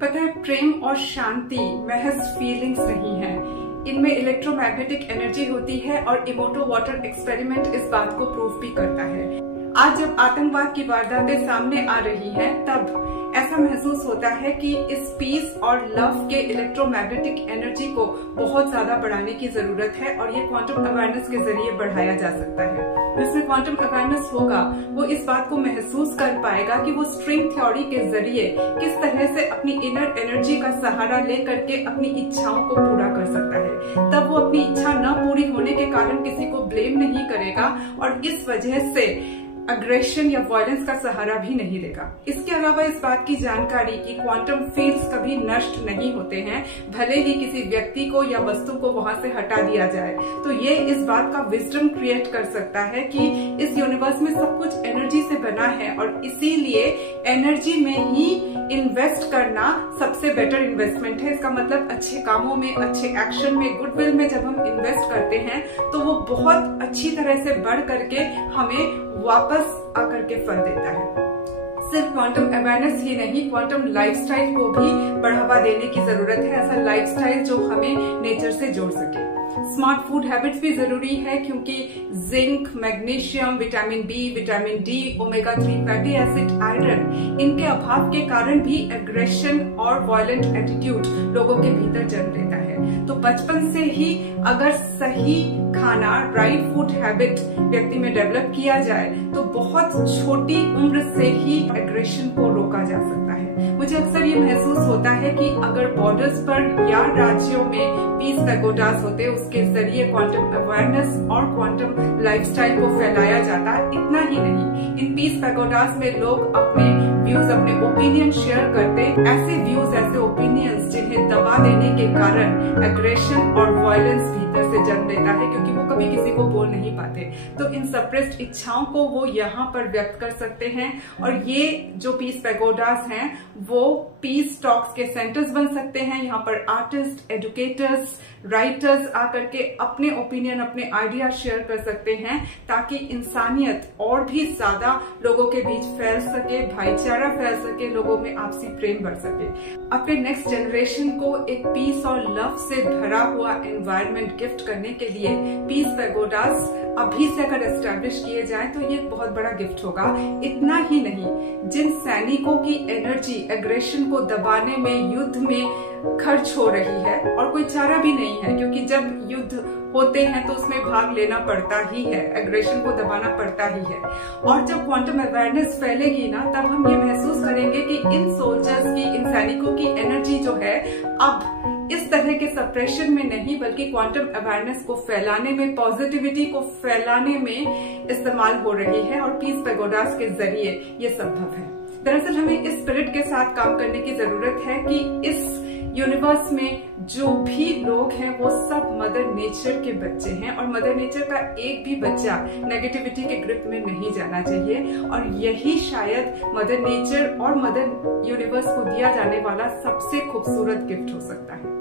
पता है, प्रेम और शांति महज फीलिंग्स नहीं है, इनमें इलेक्ट्रोमैग्नेटिक एनर्जी होती है और इमोटो वाटर एक्सपेरिमेंट इस बात को प्रूव भी करता है। आज जब आतंकवाद की वारदातें सामने आ रही हैं, तब ऐसा महसूस होता है कि इस पीस और लव के इलेक्ट्रोमैग्नेटिक एनर्जी को बहुत ज्यादा बढ़ाने की जरूरत है और ये क्वांटम अवेयरनेस के जरिए बढ़ाया जा सकता है। जिसमें क्वांटम अवेयरनेस होगा वो इस बात को महसूस कर पाएगा कि वो स्ट्रिंग थ्योरी के जरिए किस तरह से अपनी इनर एनर्जी का सहारा लेकर के अपनी इच्छाओं को पूरा कर सकता है। तब वो अपनी इच्छा न पूरी होने के कारण किसी को ब्लेम नहीं करेगा और इस वजह से अग्रेशन या वायलेंस का सहारा भी नहीं लेगा। इसके अलावा इस बात की जानकारी कि क्वांटम फील्ड्स कभी नष्ट नहीं होते हैं, भले ही किसी व्यक्ति को या वस्तु को वहां से हटा दिया जाए, तो ये इस बात का विजडम क्रिएट कर सकता है कि इस यूनिवर्स में सब कुछ एनर्जी से बना है और इसीलिए एनर्जी में ही इन्वेस्ट करना सबसे बेटर इन्वेस्टमेंट है। इसका मतलब अच्छे कामों में, अच्छे एक्शन में, गुडविल में जब हम इन्वेस्ट करते हैं तो वो बहुत अच्छी तरह से बढ़ करके हमें वापस आकर के फल देता है। सिर्फ क्वांटम अवेयरनेस ही नहीं, क्वांटम लाइफस्टाइल को भी बढ़ावा देने की जरूरत है, ऐसा लाइफस्टाइल जो हमें नेचर से जोड़ सके। स्मार्ट फूड हैबिट्स भी जरूरी है क्योंकि zinc, magnesium, vitamin B, vitamin D, omega 3 fatty acid, iron, इनके अभाव के कारण भी एग्रेशन और वायलेंट एटीट्यूड लोगों के भीतर जन्म लेता है। तो बचपन से ही अगर सही खाना, राइट फूड हैबिट व्यक्ति में डेवलप किया जाए तो बहुत छोटी उम्र से ही एग्रेशन को रोका जा सकता है। मुझे अक्सर ये महसूस होता है कि अगर बॉर्डर्स पर या राज्यों में पीस पैगोडास होते, उसके जरिए क्वांटम अवेयरनेस और क्वांटम लाइफस्टाइल को फैलाया जाता। इतना ही नहीं, इन पीस पैगोडास में लोग अपने व्यूज, अपने ओपिनियन शेयर करते। ऐसे व्यूज, ऐसे ओपिनियंस जिन्हें दबा देने के कारण एग्रेशन और वायलेंस भीतर से जन्म लेता है क्योंकि वो कभी किसी को बोल नहीं पाते। तो इन सप्रेस्ड इच्छाओं को वो यहाँ पर व्यक्त कर सकते हैं और ये जो पीस पैगोडास हैं वो पीस टॉक्स के सेंटर्स बन सकते हैं। यहाँ पर आर्टिस्ट, एजुकेटर्स, राइटर्स आकर के अपने ओपिनियन, अपने आइडिया शेयर कर सकते हैं ताकि इंसानियत और भी ज्यादा लोगों के बीच फैल सके, भाईचारा फैल सके, लोगों में आपसी प्रेम बढ़ सके। अपने नेक्स्ट जनरेशन को एक पीस और लव से भरा हुआ एनवायरनमेंट गिफ्ट करने के लिए पीस पैगोडास अभी से अगर एस्टैब्लिश किए जाएं तो ये बहुत बड़ा गिफ्ट होगा। इतना ही नहीं, जिन सैनिकों की एनर्जी एग्रेशन को दबाने में, युद्ध में खर्च हो रही है और कोई चारा भी नहीं है क्योंकि जब युद्ध होते हैं तो उसमें भाग लेना पड़ता ही है, एग्रेशन को दबाना पड़ता ही है। और जब क्वांटम अवेयरनेस फैलेगी ना, तब हम ये महसूस करेंगे कि इन सोल्जर्स की, इन सैनिकों की एनर्जी जो है अब इस तरह के सप्रेशन में नहीं बल्कि क्वांटम अवेयरनेस को फैलाने में, पॉजिटिविटी को फैलाने में इस्तेमाल हो रही है और पीस पैगोडास के जरिए ये संभव है। दरअसल हमें इस स्पिरिट के साथ काम करने की जरूरत है कि इस यूनिवर्स में जो भी लोग हैं वो सब मदर नेचर के बच्चे हैं और मदर नेचर का एक भी बच्चा नेगेटिविटी के ग्रिप में नहीं जाना चाहिए और यही शायद मदर नेचर और मदर यूनिवर्स को दिया जाने वाला सबसे खूबसूरत गिफ्ट हो सकता है।